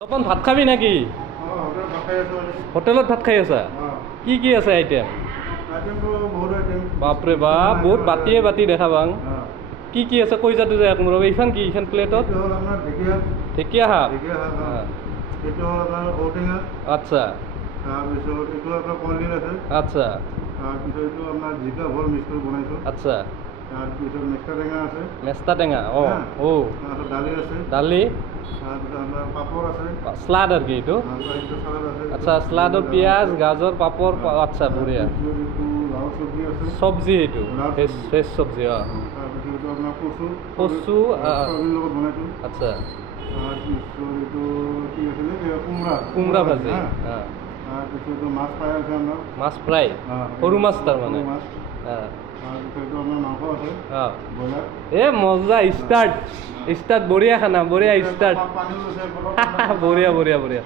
তপন ভাত খাবি নাকি? হোটেলত ভাত খাই আছা? কি কি আছে আইটেম? বাপৰে বাপ, বহুত বাতিয়ে বাতি দেখা পাং। কি কি আছে কৈ যাতো যায় মোৰ এইখন কি এইখন প্লেটত? ঢেকীয়া শাক। আচ্ছা আচ্ছা আচ্ছা তাৰপিছত মেষ্টা টেঙা আছে, মেষ্টা টেঙা দালি আছে, দালি তাৰপিছত আপোনাৰ পাপৰ আছে, স্লাড আর কি এইটো? চালাড আছে, আচ্ছা স্লাডত পিঁয়াজ গাজর পাপড় আচ্ছা বঢ়িয়া লাউ চব্জি আছে, চব্জি এইটো ফ্ৰেছ চব্জি তাৰপিছত এইটো আপোনাৰ কচু চয়াবিন লগত বনাইছোঁ, আচ্ছা তাৰপিছত এইটো কি আছিলে কুমড়া ভাজি তাৰপিছত এইটো মাছ ফ্ৰাই আছে আপোনাৰ, মাছ ফ্ৰাই সৰু মাছ তাৰমানে মাছ, তাৰপিছত এইটো আপোনাৰ মাংস আছে ব্ৰইলাৰ। এ মজা ষ্টাৰ্ট বঢ়িয়া খানা বঢ়িয়া ষ্টাৰ্ট পানীও আছে বঢ়িয়া বঢ়িয়া বঢ়িয়া